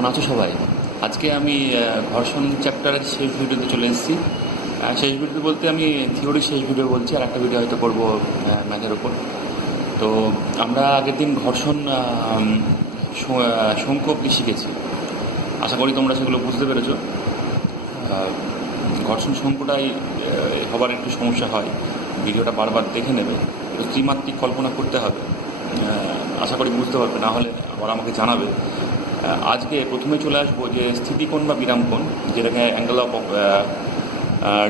কেমন আছো সবাই? আজকে আমি ঘর্ষণ চ্যাপ্টারের শেষ ভিডিওতে চলে এসেছি। শেষ ভিডিও বলতে আমি থিওরির শেষ ভিডিও বলছি, আর একটা ভিডিও হয়তো করবো ম্যাথের ওপর। তো আমরা আগের দিন ঘর্ষণ শঙ্কু অবধি শিখেছি। আশা করি তোমরা সেগুলো বুঝতে পেরেছো। ঘর্ষণ শঙ্কুটাই হবার একটু সমস্যা হয়, ভিডিওটা বারবার দেখে নেবে, একটু ত্রিমাত্রিক কল্পনা করতে হবে। আশা করি বুঝতে পারবে, না হলে আবার আমাকে জানাবে। আজকে প্রথমে চলে আসবো যে স্থিতিকোণ বা বিরামকোণ, যেটাকে অ্যাঙ্গেল অফ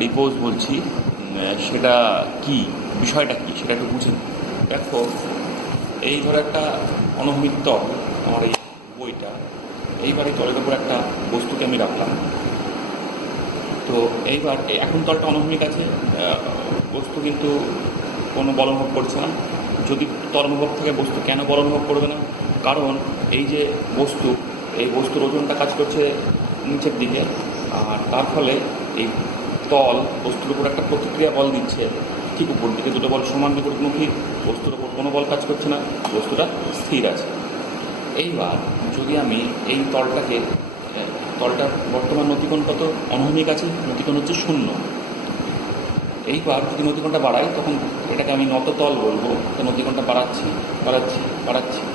রিপোজ বলছি, সেটা কি, বিষয়টা কি সেটা একটু বুঝে নিই। দেখো, এই ধরো একটা অনুভূমিক তল, আমার এই বইটা, এইবার এই তলের উপর একটা বস্তুকে আমি রাখলাম। তো এইবার এখন তলটা অনুভূমিক আছে, বস্তু কিন্তু কোনো বল অনুভব করছে না। যদি তল অনুভব থাকে, বস্তু কেন বল অনুভব করবে না? কারণ এই যে বস্তু, এই বস্তুর ওজনটা কাজ করছে নিচের দিকে, আর তার ফলে এই তল বস্তুর উপর একটা প্রতিক্রিয়া বল দিচ্ছে ঠিক উপর দিকে। দুটো বল সমান বিপরীতমুখী, বস্তুর উপর কোনো বল কাজ করছে না, বস্তুটা স্থির আছে। এইবার যদি আমি এই তলটার বর্তমান নতিকোণ কত? অনুভূমিক আছে, নতিকোণ হচ্ছে 0। এইবার যদি নতিকোণটা বাড়াই, তখন এটাকে আমি নততল বলবো। তো নতিকোণটা বাড়াচ্ছি,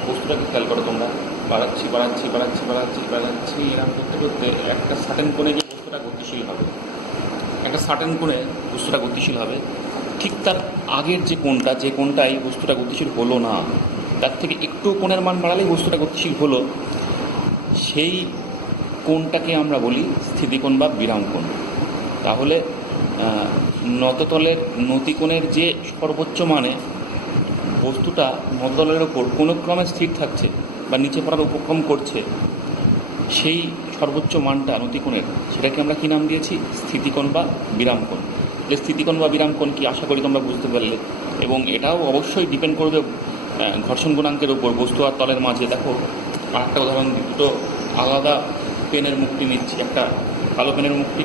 বস্তুটাকে খেয়াল করো তোমরা, বাড়াচ্ছি, এরকম করতে করতে একটা সার্টেন কোণে গিয়ে বস্তুটা গতিশীল হবে। ঠিক তার আগের যে কোণটাই বস্তুটা গতিশীল হলো না, তার থেকে একটু কোণের মান বাড়ালেই বস্তুটা গতিশীল হলো, সেই কোণটাকে আমরা বলি স্থিতিকোণ বা বিরামকোণ। তাহলে নততলের নতিকোণের যে সর্বোচ্চ মানে বস্তুটা নততলের ওপর কোনো ক্রমে স্থির থাকছে বা নিচে পড়ার উপক্রম করছে, সেই সর্বোচ্চ মানটা নতিকোণের, সেটাকে আমরা কী নাম দিয়েছি? স্থিতিকোণ বা বিরামকোণ। যে স্থিতিকোণ বা বিরামকোণ কি, আশা করি তোমরা বুঝতে পারলে। এবং এটাও অবশ্যই ডিপেন্ড করবে ঘর্ষণ গুণাঙ্কের উপর, বস্তু আর তলের মাঝে। দেখো, আর একটা উদাহরণ, দুটো আলাদা পেনের মুখটি নিচ্ছি, একটা কালো পেনের মুখটি,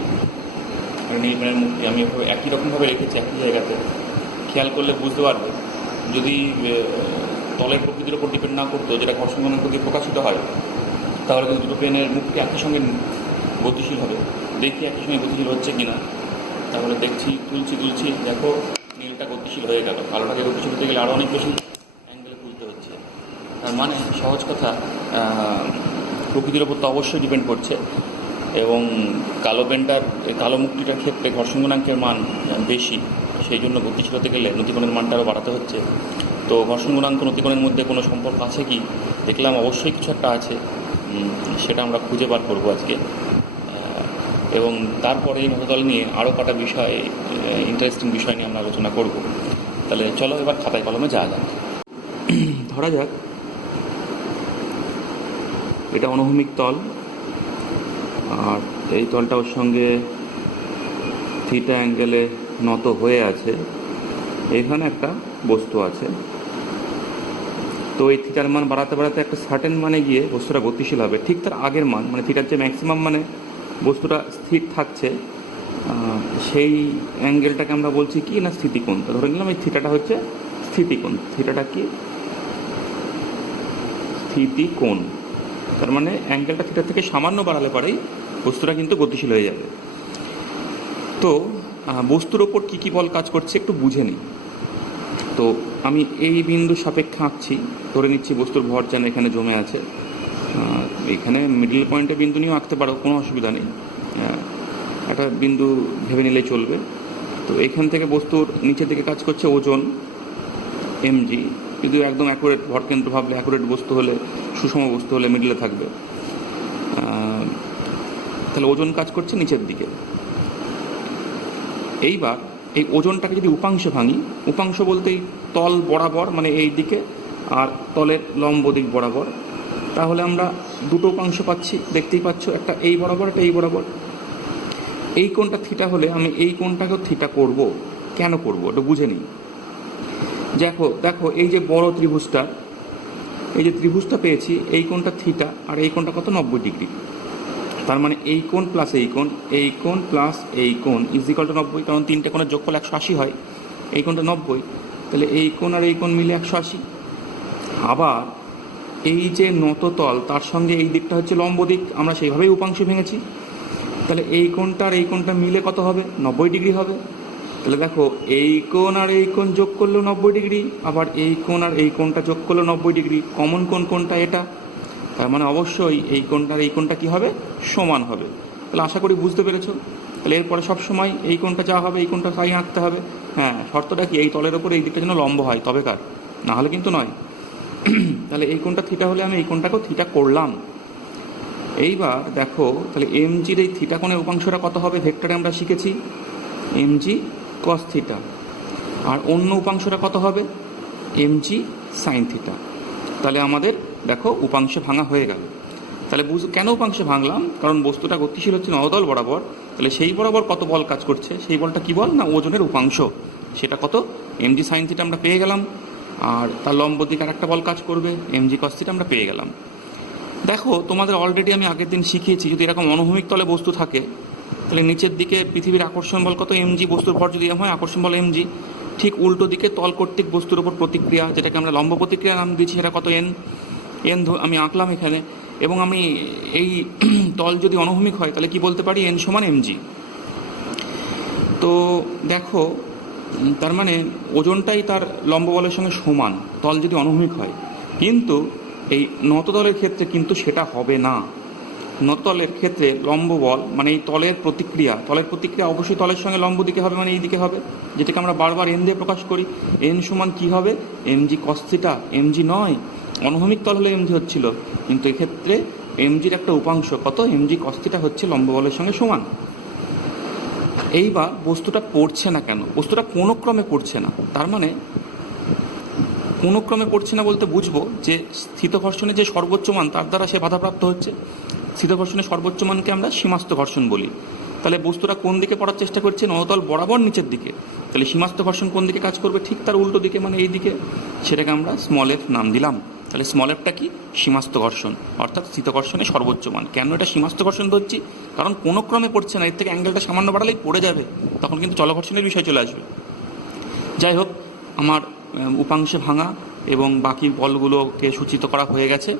নীল পেনের মুখটি আমি এভাবে একই রকমভাবে রেখেছি একই জায়গাতে। খেয়াল করলে বুঝতে পারবে, যদি তলের প্রকৃতির ওপর ডিপেন্ড না করতো, যেটা ঘর্ষণ গুণাঙ্ক দিয়ে প্রকাশিত হয়, তাহলে কিন্তু দুটো পেনের মুখটি একই সঙ্গে গতিশীল হবে। দেখি একই সঙ্গে গতিশীল হচ্ছে কি না। তাহলে দেখছি, তুলছি, দেখো নীলটা গতিশীল হয়ে গেল। কালোটাকে গতিশীল হতে গেলে আরও অনেক বেশি অ্যাঙ্গেলে তুলতে হচ্ছে। তার মানে সহজ কথা, প্রকৃতির ওপর তো অবশ্যই ডিপেন্ড করছে। এবং কালো মুক্তিটার ক্ষেত্রে ঘর্ষণ গুণাঙ্কের মান বেশি, সেই জন্য গতিশীল হতে গেলে নতিকোণের মানটা আরও বাড়াতে হচ্ছে। তো ঘর্ষণ গুণাঙ্ক নতিকোণের মধ্যে কোনো সম্পর্ক আছে কি? দেখলাম অবশ্যই কিছু একটা আছে, সেটা আমরা খুঁজে বার করবো আজকে। এবং তারপরে এই নততল নিয়ে আরও কটা বিষয়, ইন্টারেস্টিং বিষয় নিয়ে আমরা আলোচনা করব। তাহলে চলো এবার খাতায় কলমে যাওয়া যাক। ধরা যাক এটা অনুভূমিক তল, আর এই তলটা ওর সঙ্গে থিটা অ্যাঙ্গেলে নত হয়ে আছে। এখানে একটা বস্তু আছে। তো এই থিটার মান বাড়াতে একটা সার্টেন মানে গিয়ে বস্তুটা গতিশীল হবে। ঠিক তার আগের মান, মানে থিটার যে ম্যাক্সিমাম মানে বস্তুটা স্থির থাকছে, সেই অ্যাঙ্গেলটাকে আমরা বলছি কি না স্থিতিকোণ। তো ধরে নিলাম এই থিটাটা হচ্ছে স্থিতিকোণ। থিটাটা কি? স্থিতিকোণ। তার মানে অ্যাঙ্গেলটা থিটার থেকে সামান্য বাড়ালে পরেই বস্তুটা কিন্তু গতিশীল হয়ে যাবে। তো বস্তুর ওপর কী বল কাজ করছে একটু বুঝে নিই। তো আমি এই বিন্দু সাপেক্ষে আঁকছি, ধরে নিচ্ছি বস্তুর ভর যেন এখানে জমে আছে। এখানে মিডল পয়েন্টে বিন্দু নিয়েও আঁকতে পারো, কোনো অসুবিধা নেই, একটা বিন্দু ভেবে নিলেই চলবে। তো এখান থেকে বস্তুর নিচের দিকে কাজ করছে ওজন mg, কিন্তু একদম অ্যাকুরেট ভর কেন্দ্র ভাবলে, অ্যাকুরেট বস্তু হলে, সুষম বস্তু হলে মিডলে থাকবে। তাহলে ওজন কাজ করছে নিচের দিকে। এইবার এই ওজনটাকে যদি উপাংশ ভাঙি, উপাংশ বলতেই তল বরাবর, মানে এই দিকে, আর তলের লম্ব দিক বরাবর, তাহলে আমরা দুটো উপাংশ পাচ্ছি, দেখতেই পাচ্ছ, একটা এই বরাবর, একটা এই বরাবর। এই কোণটা থিটা হলে আমি এই কোণটাকেও থিটা করব। কেন করব এটা বুঝে নিই। দেখো এই যে বড় ত্রিভুজটা, এই যে ত্রিভুজটা পেয়েছি, এই কোণটা থিটা, আর এই কোণটা কত? 90 ডিগ্রি। তার মানে এই কোণ প্লাস এই কোণ প্লাস এই কোণ ইজিক্যাল টু 90, কারণ তিনটে কোণের যোগফল 180 হয়, এই কোণটা 90, তাহলে এই কোণ আর এই কোণ মিলে 180। আবার এই যে নত তল তার সঙ্গে এই দিকটা হচ্ছে লম্ব দিক, আমরা সেইভাবেই উপাংশ ভেঙেছি। তাহলে এই কোণটা আর এই কোণটা মিলে কত হবে? 90 ডিগ্রি হবে। তাহলে দেখো এই কোণ আর এই কোণ যোগ করলেও 90 ডিগ্রি, আবার এই কোণ আর এই কোণটা যোগ করলেও 90 ডিগ্রি। কমন কোণ কোনটা? এটা। তার মানে অবশ্যই এই কোণটা আর এই কোণটা কী হবে? সমান হবে। তাহলে আশা করি বুঝতে পেরেছো। তাহলে এরপরে সবসময় এই কোণটা যা হবে এই কোণটা তাই আঁকতে হবে। হ্যাঁ, শর্তটা কি? এই তলের ওপরে এই দিকটা যেন লম্ব হয়, তবে কার, না হলে কিন্তু নয়। তাহলে এই কোণটা থিটা হলে আমি এই কোণটাকেও থিটা করলাম। এইবার দেখো, তাহলে এমজির এই থিটা কোণের উপাংশটা কত হবে? ভেক্টরে আমরা শিখেছি এমজি কস থিটা। আর অন্য উপাংশটা কত হবে? MG sine theta. তাহলে আমাদের দেখো উপাংশ ভাঙা হয়ে গেল। তাহলে কেন উপাংশে ভাঙলাম? কারণ বস্তুটা গতিশীল হচ্ছে নতল বরাবর। তাহলে সেই বরাবর কত বল কাজ করছে? সেই বলটা কি বল? না ওজনের উপাংশ। সেটা কত? এমজি সাইন থিটা আমরা পেয়ে গেলাম। আর তার লম্ব দিকে আর একটা বল কাজ করবে, এমজি কস থিটা আমরা পেয়ে গেলাম। দেখো তোমাদের অলরেডি আমি আগের দিন শিখিয়েছি, যদি এরকম অনুভূমিক তলে বস্তু থাকে তাহলে নিচের দিকে পৃথিবীর আকর্ষণ বল কত? এমজি। বস্তুর ভর যদি হয় আকর্ষণ বল এমজি। ঠিক উল্টো দিকে তল কর্তৃক বস্তুর ওপর প্রতিক্রিয়া, যেটাকে আমরা লম্ব প্রতিক্রিয়া নাম দিয়েছি, সেটা কত? এন। এন আমি আঁকলাম এখানে। এবং আমি এই তল যদি অনুভূমিক হয় তাহলে কি বলতে পারি? এন সমান এমজি। তো দেখো, তার মানে ওজনটাই তার লম্ব বলের সঙ্গে সমান, তল যদি অনুভূমিক হয়। কিন্তু এই নততলের ক্ষেত্রে কিন্তু সেটা হবে না। নততলের ক্ষেত্রে লম্ব বল মানে এই তলের প্রতিক্রিয়া অবশ্যই তলের সঙ্গে লম্ব দিকে হবে, মানে এই দিকে হবে, যেটাকে আমরা বারবার এন দিয়ে প্রকাশ করি। এন সমান কি হবে? MG cos theta. এমজি নয়, অনুভূমিক তল হলে এমজি হচ্ছিল, কিন্তু এক্ষেত্রে এমজির একটা উপাংশ কত? এমজি কস থিটা হচ্ছে লম্ব বলের সঙ্গে সমান। এইবার বস্তুটা পড়ছে না কেন? বস্তুটা কোনো ক্রমে পড়ছে না। তার মানে কোনো ক্রমে পড়ছে না বলতে বুঝবো যে স্থিত ঘর্ষণের যে সর্বোচ্চ মান তার দ্বারা সে বাধাপ্রাপ্ত হচ্ছে। স্থিত ঘর্ষণের সর্বোচ্চ মানকে আমরা সীমাস্ত ঘর্ষণ বলি। তাহলে বস্তুটা কোন দিকে পড়ার চেষ্টা করছে? নতল বরাবর নিচের দিকে। তাহলে সীমাস্ত ঘর্ষণ কোন দিকে কাজ করবে? ঠিক তার উল্টো দিকে, মানে এই দিকে। সেটাকে আমরা স্মল এফ নাম দিলাম। তাহলে স্মল এফটা কি? সীমাস্ত ঘর্ষণ, অর্থাৎ স্থিত ঘর্ষণের সর্বোচ্চ মান। কেন এটা সীমাস্ত ঘর্ষণ ধরছি? কারণ কোনো ক্রমে পড়ছে না, এর থেকে অ্যাঙ্গেলটা সামান্য বাড়ালেই পড়ে যাবে, তখন কিন্তু চলঘর্ষণের বিষয় চলে আসবে। যাই হোক, আমার উপাংশে ভাঙা এবং বাকি বলগুলোকে সূচিত করা হয়ে গেছে।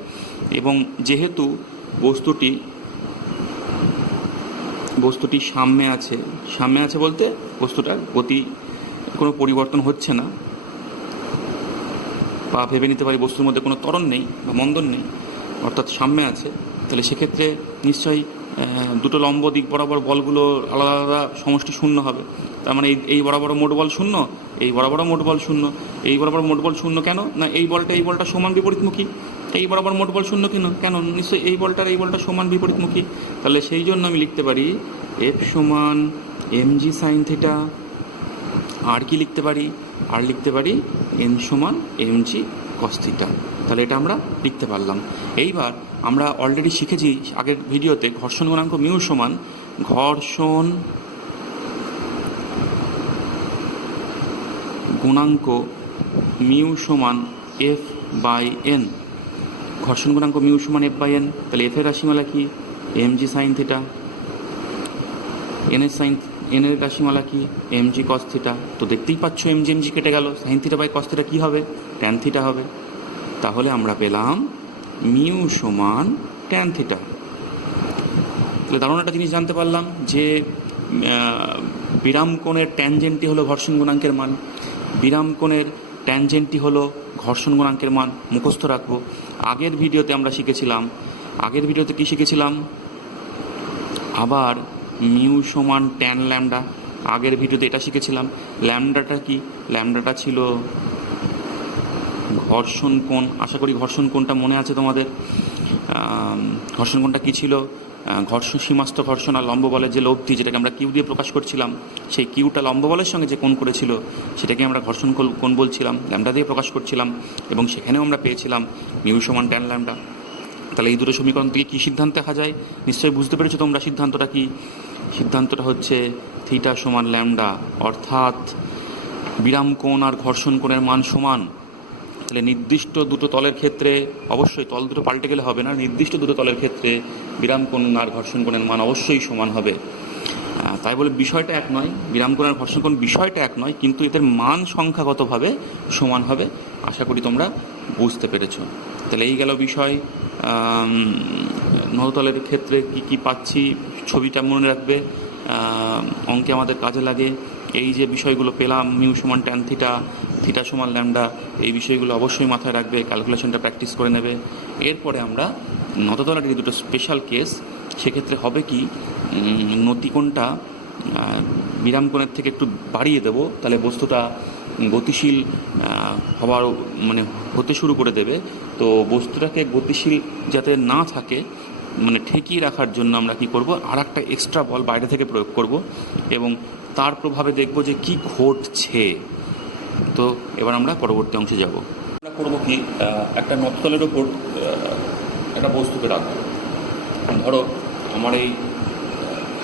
এবং যেহেতু বস্তুটি সাম্যে আছে বলতে বস্তুটার গতি কোনো পরিবর্তন হচ্ছে না, বা ভেবে নিতে পারি বস্তুর মধ্যে কোনো ত্বরণ নেই বা মন্দন নেই, অর্থাৎ সাম্যে আছে। তাহলে সেক্ষেত্রে নিশ্চয়ই দুটো লম্ব দিক বরাবর বলগুলো আলাদা আলাদা সমষ্টি শূন্য হবে। তার মানে এই বরাবর মোট বল শূন্য, এই বরাবর মোট বল শূন্য। এই বরাবর মোট বল শূন্য কেন? না এই বলটা সমান বিপরীতমুখী। এই বরাবর মোট বল শূন্য কেন? নিশ্চয়ই এই বলটা সমান বিপরীতমুখী। তাহলে সেই জন্য আমি লিখতে পারি এফ সমান এমজি সাইন থিটা। আর কি লিখতে পারি? আর লিখতে পারি এন সমান এমজি কস থিটা। তাহলে এটা আমরা লিখতে পারলাম। এইবার আমরা অলরেডি শিখেছি আগের ভিডিওতে ঘর্ষণ গুণাঙ্ক মিউ সমান ঘর্ষণ গুণাঙ্ক মিউ সমান এফ বাই এন। ঘর্ষণ গুণাঙ্ক মিউ সমান এফ বাই এন। তাহলে এফের রাশিমালা কি? Mg sine theta. এনের রাশিমালা কি? Mg cos theta. তো দেখতেই পাচ্ছ এমজি কেটে গেল, sine theta by cos theta কী হবে? ট্যান থিটা হবে। তাহলে আমরা পেলাম মিউ সমান ট্যান থিটা। তাহলে দারুণ একটা জিনিস জানতে পারলাম যে বিরাম কোণের ট্যানজেন্টটি হলো ঘর্ষণ গুণাঙ্কের মান, বিরাম কোণের ট্যানজেন্টটি হলো ঘর্ষণ গুণাঙ্কের মান। মুখস্থ রাখবো। আগের ভিডিওতে কী শিখেছিলাম? আবার মিউ সমান ট্যান ল্যামডা। আগের ভিডিওতে এটা শিখেছিলাম। ল্যামডাটা কি? ল্যামডাটা ছিল ঘর্ষণ কোণ। আশা করি ঘর্ষণ কোণটা মনে আছে তোমাদের। ঘর্ষণ কোণটা কী ছিল? সীমাস্ত ঘর্ষণ আর লম্ব বলের যে লব্ধি, যেটাকে আমরা কিউ দিয়ে প্রকাশ করছিলাম, সেই কিউটা লম্ব বলের সঙ্গে যে কোণ করেছিল সেটাকে আমরা ঘর্ষণ কোণ বলছিলাম, ল্যামডা দিয়ে প্রকাশ করছিলাম। এবং সেখানেও আমরা পেয়েছিলাম মিউ সমান ট্যান ল্যামডা। তাহলে এই দুটো সমীকরণ থেকে কী সিদ্ধান্ত দেখা যায়? নিশ্চয়ই বুঝতে পেরেছো তোমরা সিদ্ধান্তটা কি। সিদ্ধান্তটা হচ্ছে থিটা সমান ল্যামডা, অর্থাৎ বিরাম কোণ আর ঘর্ষণ কোণের মান সমান। তাহলে নির্দিষ্ট দুটো তলের ক্ষেত্রে, অবশ্যই তল দুটো পাল্টে গেলে হবে না, নির্দিষ্ট দুটো তলের ক্ষেত্রে বিরাম কোণ আর ঘর্ষণ কোণের মান অবশ্যই সমান হবে। তাই বলে বিষয়টা এক নয়, বিরাম কোণ আর ঘর্ষণ কোণ বিষয়টা এক নয়, কিন্তু এদের মান সংখ্যাগতভাবে সমান হবে। আশা করি তোমরা বুঝতে পেরেছো। তাহলে এই গেল বিষয়। নততলের ক্ষেত্রে কি কি পাচ্ছি ছবিটা মনে রাখবে, অঙ্কে আমাদের কাজে লাগে। এই যে বিষয়গুলো পেলাম, মিউ সমান ট্যান থিটা, থিটা সমান ল্যামডা, এই বিষয়গুলো অবশ্যই মাথায় রাখবে, ক্যালকুলেশনটা প্র্যাকটিস করে নেবে। এরপরে আমরা নততলার যে দুটো স্পেশাল কেস, সেক্ষেত্রে হবে কি, নতিকোণটা বিরামকোণের থেকে একটু বাড়িয়ে দেবো, তাহলে বস্তুটা গতিশীল হওয়ার মানে হতে শুরু করে দেবে। তো বস্তুটাকে গতিশীল যাতে না থাকে, মানে ঠেকিয়ে রাখার জন্য আমরা কি করব, আর একটা এক্সট্রা বল বাইরে থেকে প্রয়োগ করব এবং তার প্রভাবে দেখব যে কি ঘটছে। তো এবার আমরা পরবর্তী অংশে যাব। আমরা করবো কি, একটা নততলের ওপর একটা বস্তুকে রাখবো। ধরো আমার এই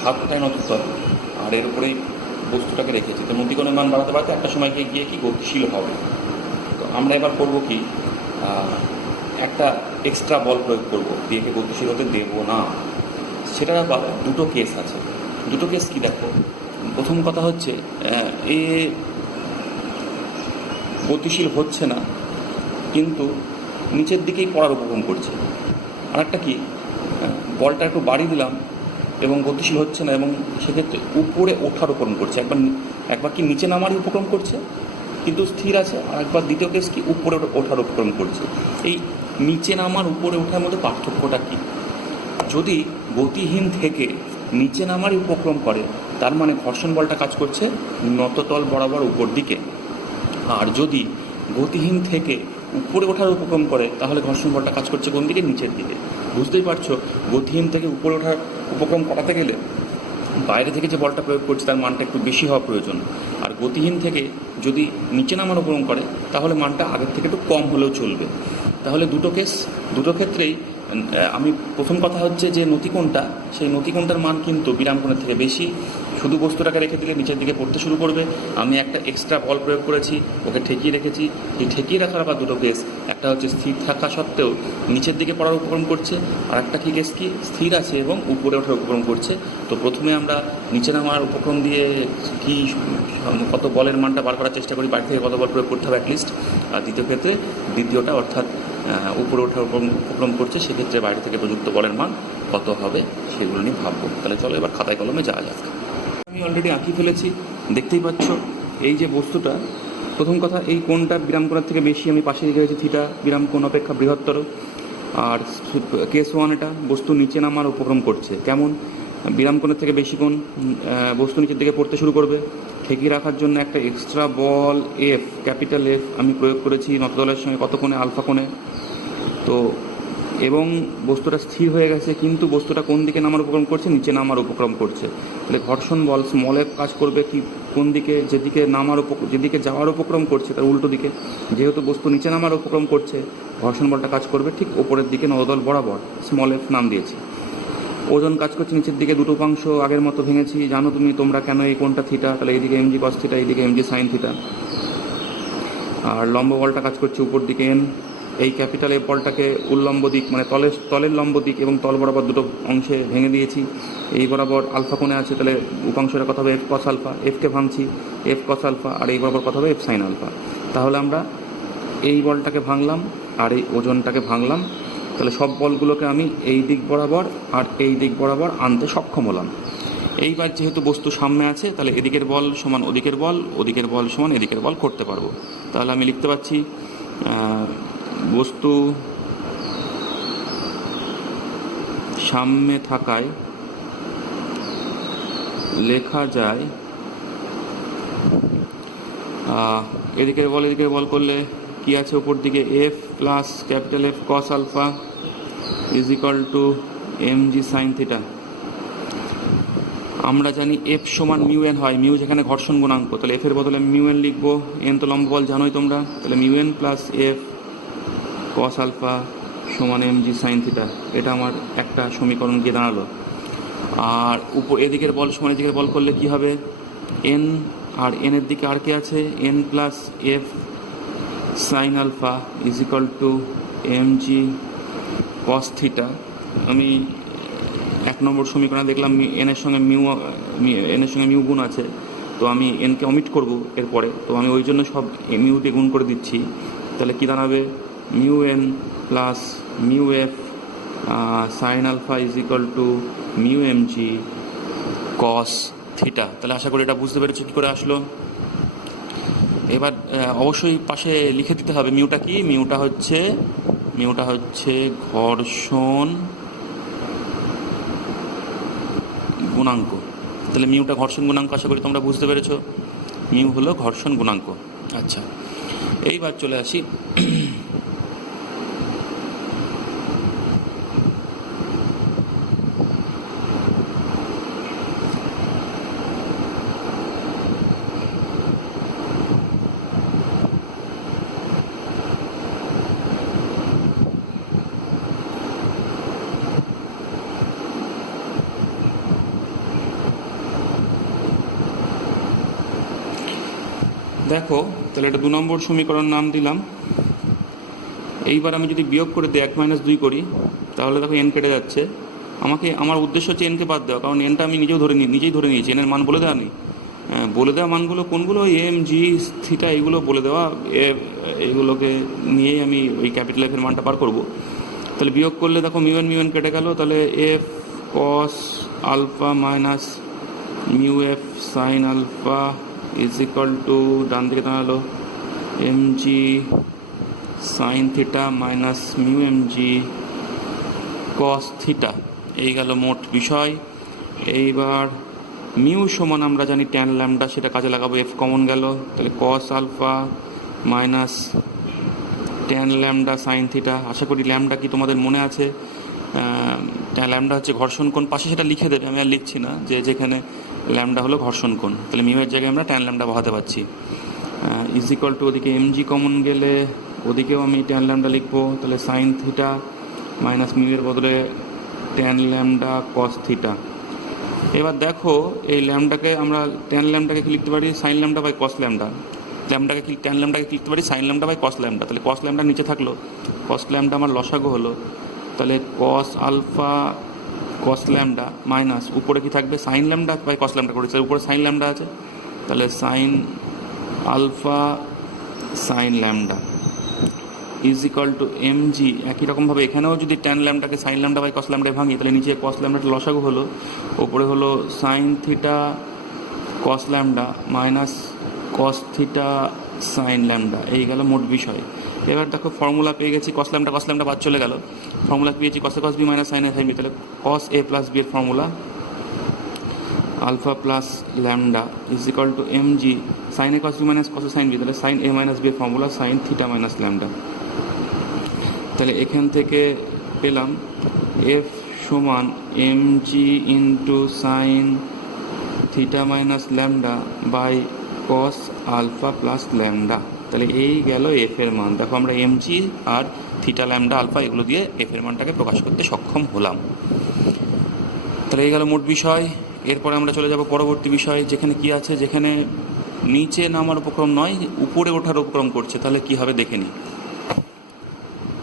হাতটায় নততল, আর এর উপরেই বস্তুটাকে রেখেছি। তো নতিকোণের মান বাড়াতে বাড়াতে একটা সময় গিয়ে কি গতিশীল হবে। তো আমরা এবার করবো কি, একটা এক্সট্রা বল প্রয়োগ করবো, দিয়ে গতিশীল হতে দেবো না। সেটার আবার দুটো কেস আছে। দুটো কেস কি দেখো, প্রথম কথা হচ্ছে এ গতিশীল হচ্ছে না কিন্তু নিচের দিকেই পড়ার উপক্রম করছে। আর একটা কি, বলটা একটু বাড়িয়ে দিলাম এবং গতিশীল হচ্ছে না, এবং সেক্ষেত্রে উপরে ওঠার উপক্রম করছে। একবার কি নিচে নামারই উপক্রম করছে কিন্তু স্থির আছে, আর একবার দ্বিতীয় কেস কি উপরে ওঠার উপক্রম করছে। এই নিচে নামার উপরে ওঠার মধ্যে পার্থক্যটা কি? যদি গতিহীন থেকে নিচে নামারই উপক্রম করে, তার মানে ঘর্ষণ বলটা কাজ করছে নততল বরাবর উপর দিকে। আর যদি গতিহীন থেকে উপরে ওঠার উপক্রম করে, তাহলে ঘর্ষণ বলটা কাজ করছে কোন দিকে? নিচের দিকে। বুঝতেই পারছো, গতিহীন থেকে উপরে ওঠার উপক্রম করাতে গেলে বাইরে থেকে যে বলটা প্রয়োগ করছে তার মানটা একটু বেশি হওয়া প্রয়োজন। আর গতিহীন থেকে যদি নিচে নামার উপক্রম করে, তাহলে মানটা আগের থেকে একটু কম হলেও চলবে। তাহলে দুটো ক্ষেত্রেই আমি প্রথম কথা হচ্ছে যে নতিকোণটা, সেই নতিকোণটার মান কিন্তু বিরামকোণের থেকে বেশি। শুধু বস্তুটাকে রেখে দিলে নিচের দিকে পড়তে শুরু করবে। আমি একটা এক্সট্রা বল প্রয়োগ করেছি, ওকে ঠেকিয়ে রেখেছি। এই ঠেকিয়ে রাখার আবার দুটো কেস, একটা হচ্ছে স্থির থাকা সত্ত্বেও নিচের দিকে পড়ার উপক্রম করছে, আর একটা কি কেস কি, স্থির আছে এবং উপরে ওঠার উপক্রম করছে। তো প্রথমে আমরা নিচে নামার উপক্রম দিয়ে কি কত বলের মানটা বার করার চেষ্টা করি, বাইরে থেকে কত বল প্রয়োগ করতে হবে অ্যাটলিস্ট। আর দ্বিতীয় ক্ষেত্রে দ্বিতীয়টা অর্থাৎ উপরে ওঠার উপক্রম করছে, সেক্ষেত্রে বাইরে থেকে প্রযুক্ত বলের মান কত হবে সেগুলো নিয়ে ভাববো। তাহলে চলো এবার খাতায় কলমে যাওয়া যাক। আমি অলরেডি আঁকি ফেলেছি, দেখতেই পাচ্ছ। এই যে বস্তুটা, প্রথম কথা এই কোণটা বিরামকোণের থেকে বেশি, আমি পাশে লিখে গেছি থিটা বিরামকোণ অপেক্ষা বৃহত্তর। আর কেস ওয়ান, এটা বস্তু নিচে নামার উপক্রম করছে। কেমন? বিরামকোণের থেকে বেশি কোণ, বস্তু নিচের দিকে পড়তে শুরু করবে। ঠেকিয়ে রাখার জন্য একটা এক্সট্রা বল এফ, ক্যাপিটাল এফ আমি প্রয়োগ করেছি নততলের সঙ্গে কত কোণে? আলফা কোণে। তো এবং বস্তুটা স্থির হয়ে গেছে, কিন্তু বস্তুটা কোন দিকে নামার উপক্রম করছে? নিচে নামার উপক্রম করছে। তাহলে ঘর্ষণ বল স্মল এফ কাজ করবে কি কোন দিকে? যেদিকে যাওয়ার উপক্রম করছে তার উল্টো দিকে। যেহেতু বস্তু নিচে নামার উপক্রম করছে, ঘর্ষণ বলটা কাজ করবে ঠিক ওপরের দিকে নততল বরাবর, স্মল এফ নাম দিয়েছি। ওজন কাজ করছে নিচের দিকে, দুটো উপাংশ আগের মতো ভেঙেছি। জানো তোমরা কেন এই কোণটা থিটা, তাহলে এইদিকে এমজি কস থিটা, এইদিকে এমজি সাইন থিটা। আর লম্ব বলটা কাজ করছে উপর দিকে এন। এই ক্যাপিটাল এফ বলটাকে উল্লম্ব দিক মানে তলের লম্ব দিক এবং তল বরাবর দুটো অংশে ভেঙে দিয়েছি। এই বরাবর আলফা কোণে আছে, তাহলে উপাংশটা কথা হবে এফ কস আলফা। এফকে ভাঙছি এফ কস আলফা, আর এই বরাবর কথা হবে এফ সাইন আলফা। তাহলে আমরা এই বলটাকে ভাঙলাম আর এই ওজনটাকে ভাঙলাম। তাহলে সব বলগুলোকে আমি এই দিক বরাবর আর এই দিক বরাবর আনতে সক্ষম হলাম। এইবার যেহেতু বস্তু সামনে আছে, তাহলে এদিকের বল সমান ওদিকের বল, ওদিকের বল সমান এদিকের বল করতে পারবো। তাহলে আমি লিখতে পারছি বস্তু সামনে থাকায় লেখা যায় এদিকের বল করলে কি আছে উপর দিকে? F plus capital F cos alpha is equal to M G sine theta. আমরা জানি এফ সমান মিউ এন হয়, মিউ যেখানে ঘর্ষণ গুণাঙ্ক, তাহলে এফ এর বদলে মিউ এন লিখবো। এন তো লম্ব বল জানোই তোমরা, তাহলে mu N plus F cos alpha সমান এম জি সাইন থিটা। এটা আমার একটা সমীকরণ গিয়ে দাঁড়ালো। আর এদিকের বল সমান এদিকের বল করলে কি হবে? এন, আর এনের দিকে আর কে আছে? N plus F sine alpha is equal to M G cos theta. আমি এক নম্বর সমীকরণে দেখলাম এনের সঙ্গে মিউ গুণ আছে, তো আমি এনকে অমিট করব এরপরে, তো আমি ওই জন্য সব মিউ দিয়ে গুণ করে দিচ্ছি। তাহলে কী দাঁড়াবে? Mu N plus mu F sine alpha is equal to mu M G cos theta. তাহলে আশা করি এটা বুঝতে পেরেছি কী করে আসলো। এবার অবশ্যই পাশে লিখে দিতে হবে মিউটা কি। মিউটা হচ্ছে ঘর্ষণ গুণাঙ্ক। তাহলে মিউটা ঘর্ষণ গুণাঙ্ক, আশা করি তোমরা বুঝতে পেরেছো। মিউ হলো ঘর্ষণ গুণাঙ্ক। আচ্ছা, এইবার চলে আসি দেখো। তাহলে এটা 2 নম্বর সমীকরণ নাম দিলাম। এইবার আমি যদি বিয়োগ করে দিই 1-2 করি, তাহলে দেখো এন কেটে যাচ্ছে। আমার উদ্দেশ্য হচ্ছে এনকে বাদ দেওয়া, কারণ এনটা আমি নিজেই ধরে নিয়েছি। এনের মান বলে দেওয়া নেই, বলে দেওয়া মানগুলো কোনগুলো, এম জি থিটা এইগুলো বলে দেওয়া, এইগুলোকে নিয়েই আমি ওই ক্যাপিটাল এফের মানটা পার করব। তাহলে বিয়োগ করলে দেখো মিউ এন কেটে গেল। তাহলে F cos alpha minus mu F sine alpha is equal to, ডান দিকে দাঁড়ালো এম জি sine theta minus mu M G cos theta. এই গেল মোট বিষয়। এইবার মিউ সমান আমরা জানি ট্যান ল্যামডা, সেটা কাজে লাগাবো, এফ কমন গেল। তাহলে cos alpha minus tan lambda sine theta. আশা করি ল্যামডা কি তোমাদের মনে আছে। ট্যান ল্যামডা হচ্ছে ঘর্ষণ কোণ, পাশে সেটা লিখে দেবে, আমি আর লিখছি না, যেখানে ল্যামডা হলো ঘর্ষণ কোণ। তাহলে মিউয়ের জায়গায় আমরা ট্যান ল্যামডা বসাতে পারছি। ইজ ইকুয়াল টু, ওদিকে এম জি কমন গেলে ওদিকেও আমি ট্যান ল্যামডা লিখবো। তাহলে সাইন থিটা মাইনাস মিউয়ের বদলে ট্যান ল্যামডা কস থিটা। এবার দেখো এই ল্যামডাকে আমরা ট্যান ল্যামডাকে কি লিখতে পারি, sine lambda by cos lambda. Tan ল্যামডাকে লিখতে পারি sine lambda by cos lambda. তাহলে কস ল্যামডা নিচে থাকলো, কস ল্যামডা আমার লসাগু হলো। তাহলে cos alpha cos lambda minus উপরে কি থাকবে, sine lambda by cos lambda করেছে, উপরে সাইন ল্যামডা আছে। তাহলে sine alpha sine lambda is equal to M g. একই রকমভাবে এখানেও যদি ট্যান ল্যামডাকে সাইন ল্যামডা বাই কস ল্যামডায় ভাঙি, তাহলে নিচে কস ল্যামডাটা লসাগু হলো, ওপরে হলো sine theta cos lambda minus cos theta sine lambda. এই গেল মোট বিষয়। এবার দেখো ফর্মুলা পেয়ে গেছি, কস ল্যামডা বাদ চলে গেল। ফর্মুলা পেয়েছি cos A cos B minus sine A sine B. তাহলে কস এ প্লাস বি এর formula alpha plus lambda is equal to M G sine A cos B minus cos A sine B. তাহলে sine A minus B এর formula sine theta minus lambda. তাহলে এখান থেকে পেলাম F সমান M G into sine theta minus lambda by cos alpha plus lambda. তাহলে এই গেল এফ এর মান। দেখো আমরা এম জি আর থিটা ল্যামডা আলফা এগুলো দিয়ে এফ এর মানটাকে প্রকাশ করতে সক্ষম হলাম। তাহলে এই গেল মোট বিষয়। এরপরে আমরা চলে যাব পরবর্তী বিষয়, যেখানে কি আছে, যেখানে নিচে নামার উপক্রম নয়, উপরে ওঠার উপক্রম করছে। তাহলে কি হবে দেখে নিই।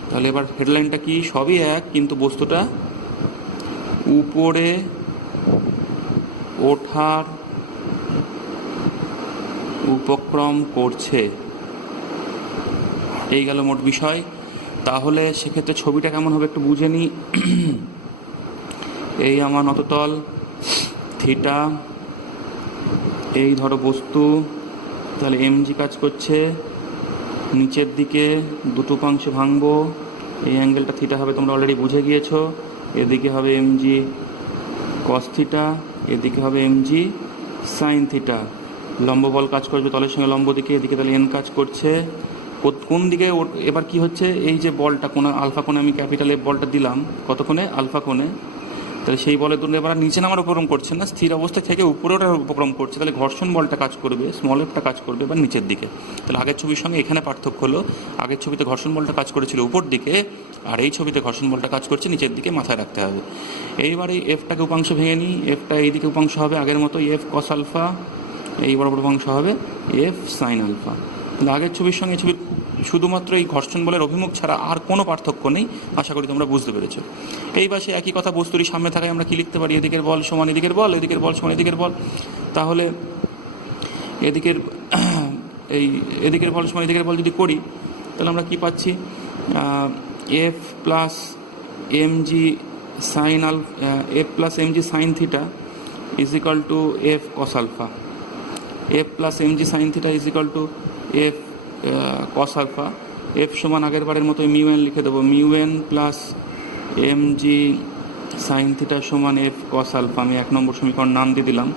তাহলে এবার হেডলাইনটা কি, সবই এক, কিন্তু বস্তুটা উপরে ওঠার উপক্রম করছে। এই গেল মোট বিষয়। তাহলে সেক্ষেত্রে ছবিটা কেমন হবে একটু বুঝে নিই। এই আমার নততল থিটা, এই ধরো বস্তু, তাহলে এমজি কাজ করছে, নিচের দিকে দুটো উপাংশে ভাঙবো। এই অ্যাঙ্গেলটা থিটা হবে, তোমরা অলরেডি বুঝে গিয়েছো। এদিকে হবে এমজি কস থিটা, এদিকে হবে এমজি সাইন থিটা। লম্ব বল কাজ করবে তলের সঙ্গে লম্ব দিকে, এদিকে তাহলে এন কাজ করছে কোন দিকে। এবার কি হচ্ছে, এই যে বলটা কোন আলফা কোণে আমি ক্যাপিটাল এফ বলটা দিলাম, কত কোণে, আলফা কোণে। তাহলে সেই বলের দূরে এবার নিচে নামার উপক্রম করছে না, স্থির অবস্থায় থেকে উপরে ওঠার উপক্রম করছে। তাহলে ঘর্ষণ বলটা কাজ করবে, স্মল এফটা কাজ করবে এবার নিচের দিকে। তাহলে আগের ছবির সঙ্গে এখানে পার্থক্য হলো, আগের ছবিতে ঘর্ষণ বলটা কাজ করেছিল উপর দিকে, আর এই ছবিতে ঘর্ষণ বলটা কাজ করছে নিচের দিকে, মাথায় রাখতে হবে। এইবার এই এফটাকে উপাংশ ভেঙে নিই, এফটা এইদিকে উপাংশ হবে আগের মতো, এফ কস আলফা, এই বড় বড় উপাংশ হবে এফ সাইন আলফা। তাহলে আগের ছবির সঙ্গে এই ছবির শুধুমাত্র এই ঘর্ষণ বলের অভিমুখ ছাড়া আর কোনো পার্থক্য নেই, আশা করি তোমরা বুঝতে পেরেছো। এই পাশে একই কথা, বস্তুরই সামনে থাকায় আমরা কি লিখতে পারি, এদিকের বল সমান এদিকের বল, এদিকের বল সমান এদিকের বল। তাহলে এদিকের বল সমান এদিকের বল যদি করি, তাহলে আমরা কি পাচ্ছি, F plus M G sine F plus M G sine theta is equal to F cos alpha. F plus M G sine theta is equal to F cos alpha. F সমান আগের বারের মতো মিউ এন লিখে দেবো, mu N plus M জি sine theta সমান F cos alpha. আমি 1 নম্বর সমীকরণ নাম দিয়ে দিলাম।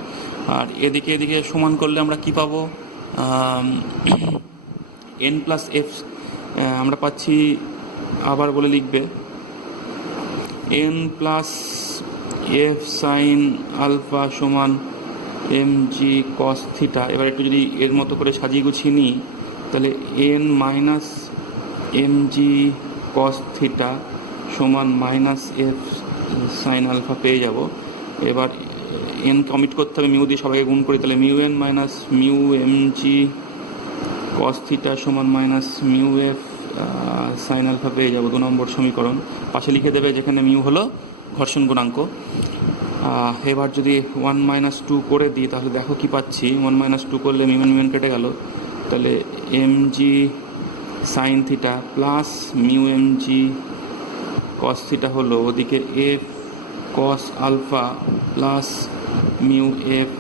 আর এদিকে সমান করলে আমরা কি পাবো, এন প্লাস এফ আমরা পাচ্ছি, আবার বলে লিখবে, N plus F sine alpha সমান এম জি কস থিটা। এবার একটু যদি এর মতো করে সাজিয়ে গুছিয়ে নিই, তাহলে এন মাইনাস এম জি কস থিটা সমান মাইনাস এফ সাইন আলফা পেয়ে যাব। এবার এন কমিট করতে হবে, মিউ দিয়ে সবাইকে গুণ করি, তাহলে mu N minus mu M G cos theta সমান minus mu F sine alpha পেয়ে যাব। 2 নম্বর সমীকরণ পাশে লিখে দেবে, যেখানে মিউ হলো ঘর্ষণ গুণাঙ্ক। এবার যদি 1 - 2 করে দিই, তাহলে দেখো কি পাচ্ছি, 1 - 2 করলে মিউন কেটে গেল, তাহলে M G sine theta plus mu M G cos theta হলো ওদিকে F cos alpha plus mu F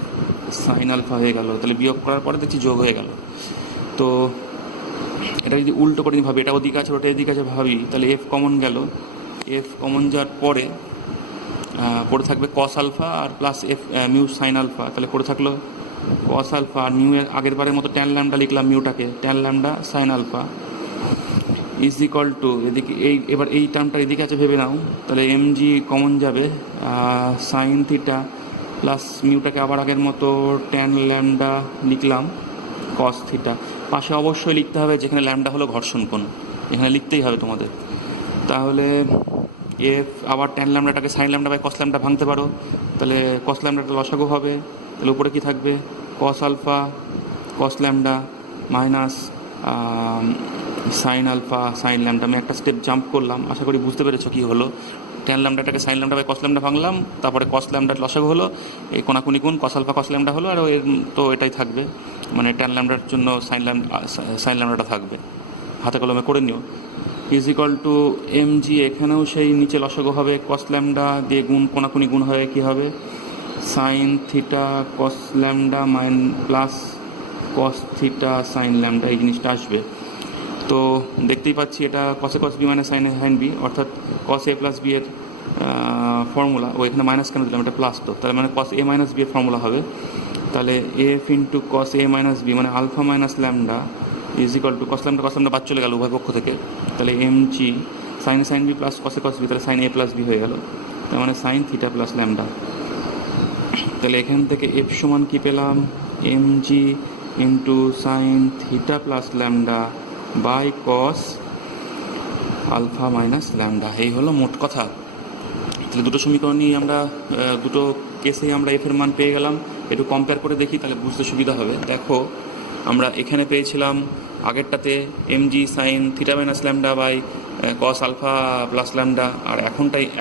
sine alpha হয়ে গেল। তাহলে বিয়োগ করার পরে দেখছি যোগ হয়ে গেল। তো এটা যদি উল্টো করে ভাবি, এটা ওদিকে আছে ওটা এদিকে আছে ভাবি, তাহলে এফ কমন গেল, এফ কমন যাওয়ার পরে পড়ে থাকবে কস আলফা আর plus F mu sine alpha. তাহলে পড়ে থাকলো কস আলফা আর মিউ এর আগের বারের মতো ট্যান ল্যামডা লিখলাম, মিউটাকে tan lambda sine alpha is equal to, এদিকে এবার এই টার্মটা এদিকে আছে ভেবে নাও, তাহলে এম জি কমন যাবে, সাইন থিটা প্লাস মিউটাকে আবার আগের মতো ট্যান ল্যামডা লিখলাম কস থিটা। পাশে অবশ্যই লিখতে হবে যেখানে ল্যামডা হলো ঘর্ষণ কোণ, এখানে লিখতেই হবে তোমাদের। তাহলে এফ আবার ট্যান ল্যামডাটাকে sine lambda by cos lambda ভাঙতে পারো, তাহলে কস ল্যামডাটা লসাগু হবে, তাহলে উপরে কি থাকবে cos alpha cos lambda minus sine alpha sine lambda. আমি একটা স্টেপ জাম্প করলাম, আশা করি বুঝতে পেরেছো কী হলো। ট্যান ল্যামডাটাকে sine lambda by cos lambda ভাঙলাম, তারপরে কস ল্যামডার লসাগু হলো, এই কোনাকুনি গুণ কস আলফা কস ল্যামডা হলো, আর এর তো এটাই থাকবে, মানে ট্যান ল্যামডার জন্য সাইন ল্যামডাটা থাকবে। হাতে কলমে করে নিও। Is equal to M G, এখানেও সেই নিচে লসাগু হবে, কস ল্যামডা দিয়ে গুণ কোনাকুনি গুণ হয়ে কী হবে, sine theta cos lambda plus cos theta sine lambda, এই জিনিসটা আসবে। তো দেখতেই পাচ্ছি এটা কসে cos B minus sine sine B, অর্থাৎ কস এ প্লাস বি এর ফর্মুলা। ও এখানে মাইনাস কেন দিলাম, এটা প্লাস, তো তাহলে মানে কস এ মাইনাস বি এর ফর্মুলা হবে। তাহলে F into cos A minus B মানে alpha minus lambda is equal to cos lambda বাদ চলে গেল উভয় পক্ষ থেকে, তাহলে M G sine sine B plus কসে কস বি, তাহলে সাইন এ প্লাস বি হয়ে গেল, তার মানে সাইন থিটা প্লাস ল্যামডা। তাহলে এখান থেকে এফ সমান কী পেলাম, M G into sine theta plus lambda by cos alpha minus lambda. এই হলো মোট কথা। তাহলে দুটো সমীকরণই আমরা দুটো কেসেই আমরা এফের মান পেয়ে গেলাম। একটু কম্পেয়ার করে দেখি, তাহলে বুঝতে সুবিধা হবে। দেখো আমরা এখানে পেয়েছিলাম আগেরটাতে m G sine theta minus lambda by cos alpha plus lambda, আর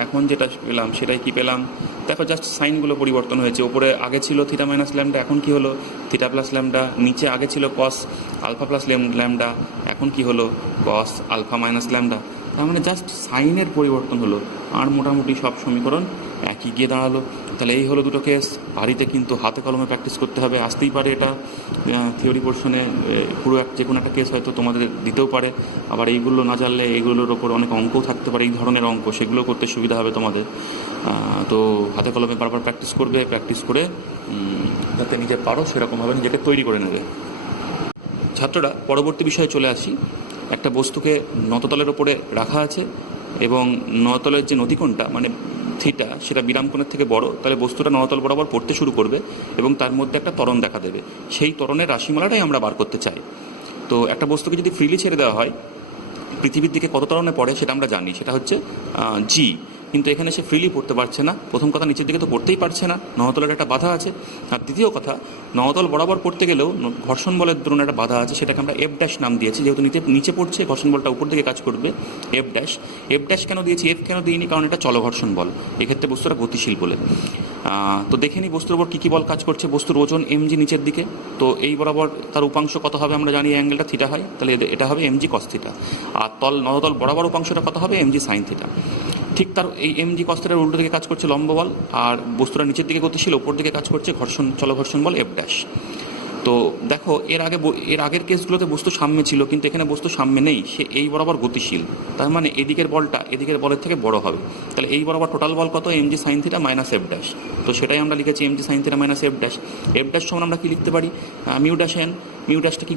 এখন যেটা পেলাম সেটাই কি পেলাম, দেখো জাস্ট সাইনগুলো পরিবর্তন হয়েছে। ওপরে আগে ছিল থিটা মাইনাস ল্যামডা, এখন কি হলো থিটা প্লাস ল্যামডা। নিচে আগে ছিল কস আলফা প্লাস ল্যামডা, এখন কি হলো কস আলফা মাইনাস ল্যামডা। তার মানে জাস্ট সাইনের পরিবর্তন হলো, আর মোটামুটি সব সমীকরণ একই গিয়ে দাঁড়ালো। তাহলে এই হলো দুটো কেস। বাড়িতে কিন্তু হাতে কলমে প্র্যাকটিস করতে হবে। আসতেই পারে এটা থিওরি পোর্শনে পুরো যে কোনো একটা কেস হয়তো তোমাদের দিতেও পারে, আবার এইগুলো না জানলে এইগুলোর ওপর অনেক অঙ্কও থাকতে পারে, এই ধরনের অঙ্ক, সেগুলো করতে সুবিধা হবে তোমাদের। তো হাতে কলমে বারবার প্র্যাকটিস করবে, প্র্যাকটিস করে যাতে নিজে পারো সেরকমভাবে নিজেকে তৈরি করে নেবে। ছাত্ররা, পরবর্তী বিষয়ে চলে আসি। একটা বস্তুকে নততলের ওপরে রাখা আছে এবং নতলের যে নতিকোণটা মানে থিটা সেটা বিরামকোণের থেকে বড়, তাহলে বস্তুটা নতল বরাবর পড়তে শুরু করবে এবং তার মধ্যে একটা ত্বরণ দেখা দেবে। সেই ত্বরণের রাশিমালাটাই আমরা বার করতে চাই। তো একটা বস্তুকে যদি ফ্রিলি ছেড়ে দেওয়া হয়, পৃথিবীর দিকে কত ত্বরণে পড়ে সেটা আমরা জানি, সেটা হচ্ছে জি। কিন্তু এখানে সে ফ্রিলি পড়তে পারছে না। প্রথম কথা, নিচের দিকে তো পড়তেই পারছে না, নওতলের একটা বাধা আছে। আর দ্বিতীয় কথা, নওতল বরাবর পড়তে গেলেও ঘর্ষণ বলের ধরুন একটা বাধা আছে, সেটাকে আমরা এফ ড্যাশ নাম দিয়েছি। যেহেতু নিচে পড়ছে, ঘর্ষণ বলটা উপর দিকে কাজ করবে, এফ ড্যাশ। এফ ড্যাশ কেন দিয়েছি, এফ কেন দিইনি, কারণ এটা চলঘর্ষণ বল, এক্ষেত্রে বস্তুটা গতিশীল বলে। তো দেখে নিই বস্তুর উপর কী কী বল কাজ করছে। বস্তুর ওজন এমজি নিচের দিকে, তো এই বরাবর তার উপাংশ কত হবে আমরা জানি, অ্যাঙ্গেলটা থিটা হয়, তাহলে এটা হবে এমজি কস থিটা। আর নদতল বরাবর উপাংশটা কত হবে, এমজি সাইন থিটা। ঠিক তার এই এমজি কস থিটার উল্টো দিকে কাজ করছে লম্ব বল, আর বস্তুটা নিচের দিকে গতিশীল, ওপর দিকে কাজ করছে চলঘর্ষণ বল এফ ড্যাশ। তো দেখো, এর আগের কেসগুলোতে বস্তু সাম্যে ছিল, কিন্তু এখানে বস্তু সাম্যে নেই, সে এই বরাবর গতিশীল। তার মানে এদিকের বলটা এদিকের বলের থেকে বড় হবে। তাহলে এই বরাবর টোটাল বল কত, MG sine theta minus F dash. তো সেটাই আমরা লিখেছি MG sine theta minus F dash. F dash সমান আমরা কি লিখতে পারি, মিউ ড্যাশ এন। মিউ ড্যাশটা কি,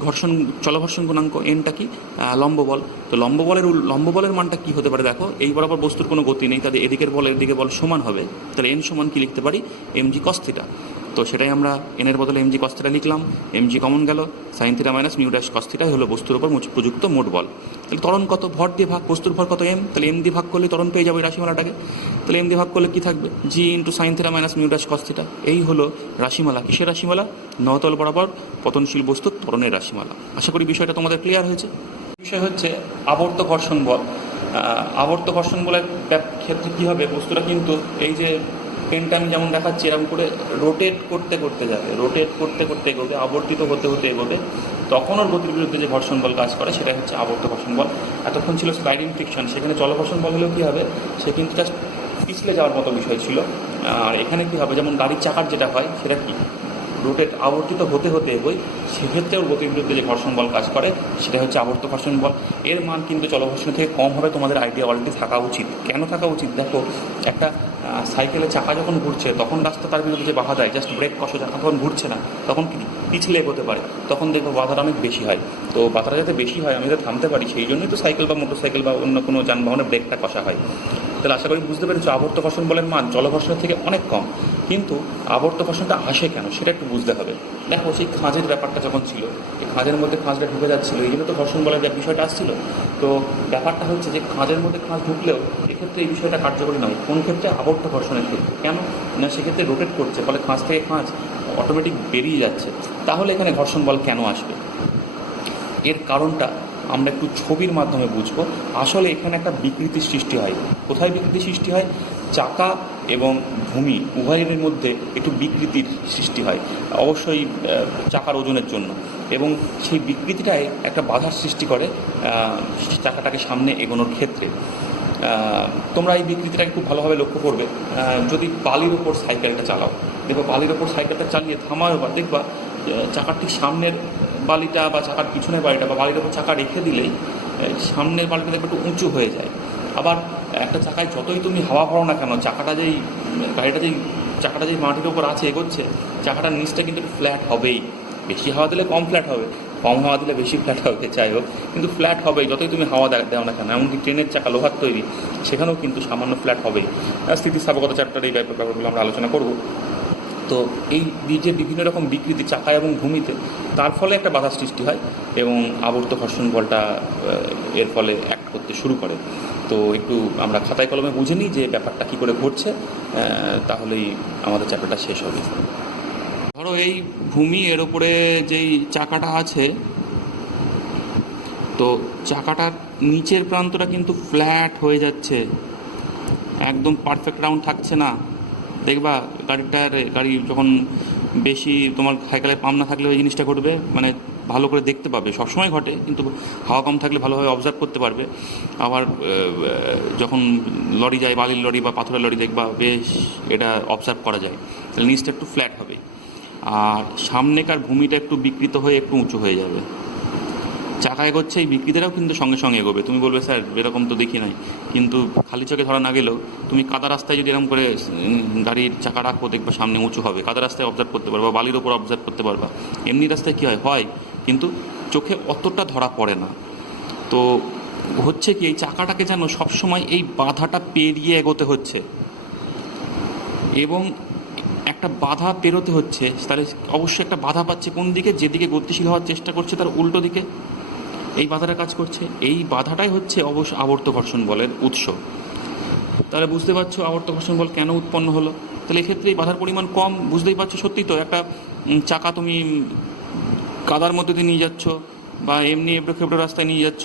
চলঘর্ষণ গুণাঙ্ক, এনটা কি, লম্ব বল। তো লম্ব বলের মানটা কি হতে পারে, দেখো এই বরাবর বস্তুর কোনো গতি নেই, তাহলে এদিকের বল এদিকে বল সমান হবে। তাহলে এন সমান কি লিখতে পারি, এমজি কস থিটা। তো সেটাই আমরা এনের বদলে এমজি কস থিটা লিখলাম, এমজি কমন গেল, sine theta minus mu dash cos থিটাই হলো বস্তুর উপর প্রযুক্ত মোট বল। তাহলে ত্বরণ কত, ভর দিয়ে ভাগ, বস্তুর ভর কত এম, তাহলে এম দিয়ে ভাগ করলে ত্বরণ পেয়ে যাবে এই রাশিমালাটাকে। তাহলে এম দিয়ে ভাগ করলে কি থাকবে, g into sine theta minus mu dash cos theta. এই হলো রাশিমালা। কিসের রাশিমালা, নতল বরাবর পতনশীল বস্তুর ত্বরণের রাশিমালা। আশা করি বিষয়টা তোমাদের ক্লিয়ার হয়েছে। বিষয় হচ্ছে আবর্ত ঘর্ষণ বল। আবর্ত ঘর্ষণ বলের ক্ষেত্রে কী হবে, বস্তুটা কিন্তু এই যে পেনটা আমি যেমন দেখাচ্ছি এরকম করে রোটেট করতে করতে যাবে, রোটেট করতে করতে এগোবে, আবর্তিত হতে হতে এগোবে, তখন ওর গতির বিরুদ্ধে যে ঘর্ষণ বল কাজ করে সেটাই হচ্ছে আবর্ত ঘর্ষণ বল। এতক্ষণ ছিল স্লাইডিং ফ্রিকশন, সেখানে চলঘর্ষণ বল হলেও কী হবে, সে কিন্তু জাস্ট পিছলে যাওয়ার মতো বিষয় ছিল। আর এখানে কী হবে, যেমন গাড়ির চাকার যেটা হয় সেটা কি, রোটেট আবর্তিত হতে হতে এগোয়, সেক্ষেত্রে ওর গতির বিরুদ্ধে যে ঘর্ষণ বল কাজ করে সেটা হচ্ছে আবর্ত ঘর্ষণ বল। এর মান কিন্তু চলঘর্ষণ থেকে কম হবে, তোমাদের আইডিয়া অলরেডি থাকা উচিত। কেন থাকা উচিত, দেখো একটা সাইকেলের চাকা যখন ঘুরছে তখন রাস্তা তার বিরুদ্ধে যে বাধা দেয়, জাস্ট ব্রেক কষো, চাকা তখন ঘুরছে না, তখন পিছলে এগোতে পারে, তখন দেখবো বাধাটা অনেক বেশি হয়। তো বাধাটা যাতে বেশি হয়, আমি যাতে থামতে পারি, সেই জন্যই তো সাইকেল বা মোটরসাইকেল বা অন্য কোনো যানবাহনের ব্রেকটা কষা হয়। তাহলে আশা করি বুঝতে পেরেছো আবর্ত ঘর্ষণ বলের মান চলঘর্ষণের থেকে অনেক কম। কিন্তু আবর্ত ঘর্ষণটা আসে কেন সেটা একটু বুঝতে হবে। দেখো, সেই খাঁজের ব্যাপারটা যখন ছিল, এই খাঁজের মধ্যে খাঁজটা ঢুকে যাচ্ছিলো, এই জন্য তো ঘর্ষণ বলের যে বিষয়টা আসছিল। তো ব্যাপারটা হচ্ছে যে খাঁজের মধ্যে খাঁজ ঢুকলেও এক্ষেত্রে এই বিষয়টা কার্যকরী নয়। কোন ক্ষেত্রে, আবর্ত ঘর্ষণের ক্ষেত্রে। কেন না, সেক্ষেত্রে রোটেট করছে, ফলে খাঁজ থেকে খাঁজ অটোমেটিক বেরিয়ে যাচ্ছে। তাহলে এখানে ঘর্ষণ বল কেন আসবে, এর কারণটা আমরা একটু ছবির মাধ্যমে বুঝবো। আসলে এখানে একটা বিকৃতির সৃষ্টি হয়। কোথায় বিকৃতি সৃষ্টি হয়, চাকা এবং ভূমি উভয়ের মধ্যে একটু বিকৃতির সৃষ্টি হয়, অবশ্যই চাকার ওজনের জন্য। এবং সেই বিকৃতিটাই একটা বাধার সৃষ্টি করে চাকাটাকে সামনে এগোনোর ক্ষেত্রে। তোমরা এই বিকৃতিটাকে খুব ভালোভাবে লক্ষ্য করবে। যদি বালির ওপর সাইকেলটা চালাও, দেখো বালির ওপর সাইকেলটা চালিয়ে থামাও, এবার দেখবা চাকার ঠিক সামনের বালিটা বা চাকার পিছনের বালিটা বা বালির ওপর চাকা রেখে দিলেই সামনের বালিটা দেখবে একটু উঁচু হয়ে যায়। আবার একটা চাকায় যতই তুমি হাওয়া ভরো না কেন, চাকাটা যেই মাটির ওপর আছে এগোচ্ছে, চাকাটার নিচটা কিন্তু ফ্ল্যাট হবেই। বেশি হাওয়া দিলে কম ফ্ল্যাট হবে, কম হাওয়া দিলে বেশি ফ্ল্যাট হবে, যাই হোক, কিন্তু ফ্ল্যাট হবেই যতই তুমি হাওয়া দাও না কেন। এমনকি ট্রেনের চাকা লোহার তৈরি, সেখানেও কিন্তু সামান্য ফ্ল্যাট হবেই। স্থিতিস্থাপকতা চ্যাপ্টারে এই ব্যাপারগুলো আমরা আলোচনা করব। তো এই যে বিভিন্ন রকম বিকৃতি চাকা এবং ভূমিতে, তার ফলে একটা বাধা সৃষ্টি হয় এবং আবর্ত ঘর্ষণ বলটা এর ফলে অ্যাক্ট করতে শুরু করে। তো একটু আমরা খাতায় কলমে বুঝে নিই যে ব্যাপারটা কী করে ঘটছে, তাহলেই আমাদের চ্যাপ্টারটা শেষ হবে। ধরো এই ভূমি, এর উপরে যেই চাকাটা আছে, তো চাকাটার নিচের প্রান্তটা কিন্তু ফ্ল্যাট হয়ে যাচ্ছে, একদম পারফেক্ট রাউন্ড থাকছে না। দেখবা গাড়ি যখন বেশি তোমার সাইকেলের পাম্প না থাকলে ওই জিনিসটা ঘটবে, মানে ভালো করে দেখতে পাবে, সবসময় ঘটে কিন্তু হাওয়া কম থাকলে ভালোভাবে অবজার্ভ করতে পারবে। আবার যখন লরি যায়, বালির লরি বা পাথরের লরি, দেখবা বেশ এটা অবজার্ভ করা যায়। তাহলে নিচটা একটু ফ্ল্যাট হবে, আর সামনেকার ভূমিটা একটু বিকৃত হয়ে একটু উঁচু হয়ে যাবে। চাকা এগোচ্ছে, এই বিকৃতিটাও কিন্তু সঙ্গে সঙ্গে এগোবে। তুমি বলবে স্যার এরকম তো দেখি নাই, কিন্তু খালি চোখে ধরা না গেলেও তুমি কাদা রাস্তায় যদি এরকম করে গাড়ির চাকা রাখো, দেখবে সামনে উঁচু হবে। কাদা রাস্তায় অবজার্ভ করতে পারবা, বালির ওপর অবজার্ভ করতে পারবা। এমনি রাস্তায় কী হয়, কিন্তু চোখে অতটা ধরা পড়ে না। তো হচ্ছে কি, এই চাকাটাকে যেন সবসময় এই বাধাটা পেরিয়ে এগোতে হচ্ছে এবং একটা বাধা পেরোতে হচ্ছে। তাহলে অবশ্যই একটা বাধা পাচ্ছে কোন দিকে, যেদিকে গতিশীল হওয়ার চেষ্টা করছে তার উল্টো দিকে এই বাধাটা কাজ করছে। এই বাধাটাই হচ্ছে অবশ্য আবর্ত ঘর্ষণ বলের উৎস। তাহলে বুঝতে পারছো আবর্ত ঘর্ষণ বল কেন উৎপন্ন হলো। তাহলে এক্ষেত্রে এই বাধার পরিমাণ কম, বুঝতেই পারছো। সত্যি তো একটা চাকা তুমি কাদার মধ্যে দিয়ে নিয়ে যাচ্ছ, বা এমনি এবড়ো খেবড়ো রাস্তায় নিয়ে যাচ্ছ,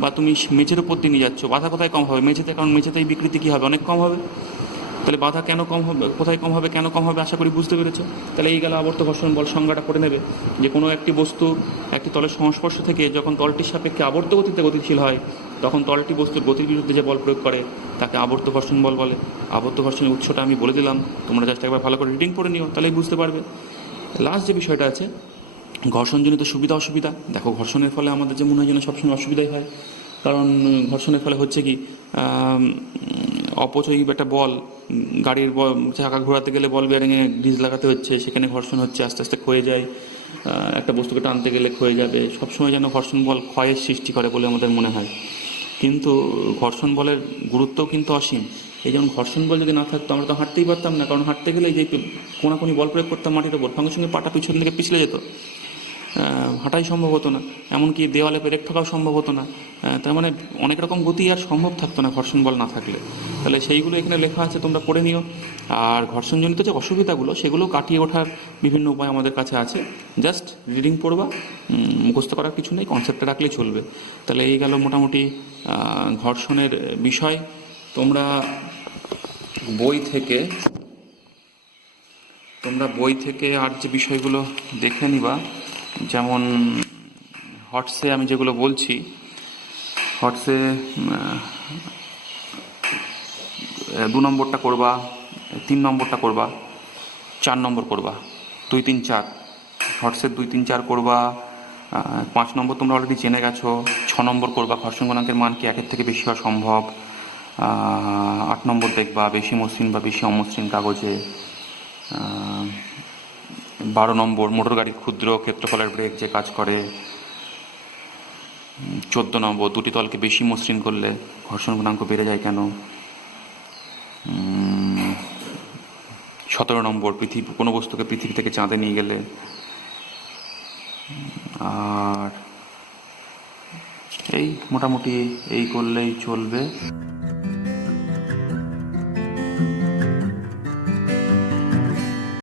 বা তুমি মেঝের উপর দিয়ে নিয়ে যাচ্ছ, বাধা কোথায় কম হবে? মেঝেতে, কারণ মেঝেতেই বিকৃতি কী হবে? অনেক কম হবে। তাহলে বাধা কেন কম হবে, কোথায় কম হবে, কেন কম হবে, আশা করি বুঝতে পেরেছো। তাহলে এই গেল আবর্ত ঘর্ষণ বল। সংজ্ঞাটা করে নেবে যে কোনো একটি বস্তু একটি তলের সংস্পর্শ থেকে যখন তলটির সাপেক্ষে আবর্ত গতিতে গতিশীল হয়, তখন তলটি বস্তুর গতির বিরুদ্ধে যে বল প্রয়োগ করে তাকে আবর্ত ঘর্ষণ বল বলে। আবর্ত ঘর্ষণের উৎসটা আমি বলে দিলাম, তোমরা জাস্ট একবার ভালো করে রিডিং করে নিও, তাহলেই বুঝতে পারবে। লাস্ট যে বিষয়টা আছে, ঘর্ষণজনিত সুবিধা অসুবিধা। দেখো, ঘর্ষণের ফলে আমাদের যে মনে হয় যেন সবসময় অসুবিধাই হয়, কারণ ঘর্ষণের ফলে হচ্ছে কি, অপচয়ী একটা বল, গাড়ির চাকা ঘোরাতে গেলে বল বিয়ারিংয়ে গ্রিজ লাগাতে হচ্ছে, সেখানে ঘর্ষণ হচ্ছে, আস্তে আস্তে ক্ষয়ে যায়। একটা বস্তুকে টানতে গেলে ক্ষয়ে যাবে, সবসময় যেন ঘর্ষণ বল ক্ষয়ের সৃষ্টি করে বলে আমাদের মনে হয়। কিন্তু ঘর্ষণ বলের গুরুত্বও কিন্তু অসীম। এই যেমন ঘর্ষণ বল যদি না থাকতো আমরা তো হাঁটতেই পারতাম না, কারণ হাঁটতে গেলে এই যে কোনাকুনি বল প্রয়োগ করতাম মাটির ওপর, সঙ্গে সঙ্গে পাটা পিছন দিকে পিছলে যেত, হাঁটাই সম্ভব হতো না, এমনকি দেওয়ালে পেরেক থাকাও সম্ভব হতো না। তার মানে অনেক রকম গতি আর সম্ভব থাকতো না ঘর্ষণ বল না থাকলে। তাহলে সেইগুলো এখানে লেখা আছে, তোমরা পড়ে নিও। আর ঘর্ষণজনিত যে অসুবিধাগুলো সেগুলো কাটিয়ে ওঠার বিভিন্ন উপায় আমাদের কাছে আছে, জাস্ট রিডিং পড়বা, মুখস্থ করার কিছু নেই, কনসেপ্টটা রাখলেই চলবে। তাহলে এই গেল মোটামুটি ঘর্ষণের বিষয়। তোমরা বই থেকে আর যে বিষয়গুলো দেখে নিবা, যেমন হটসে আমি যেগুলো বলছি, হটসে 2 নম্বরটা করবা, 3 নম্বরটা করবা, 4 নম্বর করবা, 2, 3, 4। হটসের 2, 3, 4 করবা। 5 নম্বর তোমরা অলরেডি জেনে গেছো। 6 নম্বর করবা ঘর্ষণ গুণাঙ্কের মান কি 1-এর থেকে বেশি হওয়া সম্ভব। 8 নম্বর দেখবা বেশি মসৃণ বা বেশি অমসৃণ কাগজে। 12 নম্বর মোটর গাড়ির ক্ষুদ্র ক্ষেত্রফলের ব্রেক যে কাজ করে। 14 নম্বর দুটি তলকে বেশি মসৃণ করলে ঘর্ষণ গুণাঙ্ক বেড়ে যায় কেন। 17 নম্বর কোনো বস্তুকে পৃথিবী থেকে চাঁদে নিয়ে গেলে। আর এই মোটামুটি এই করলেই চলবে।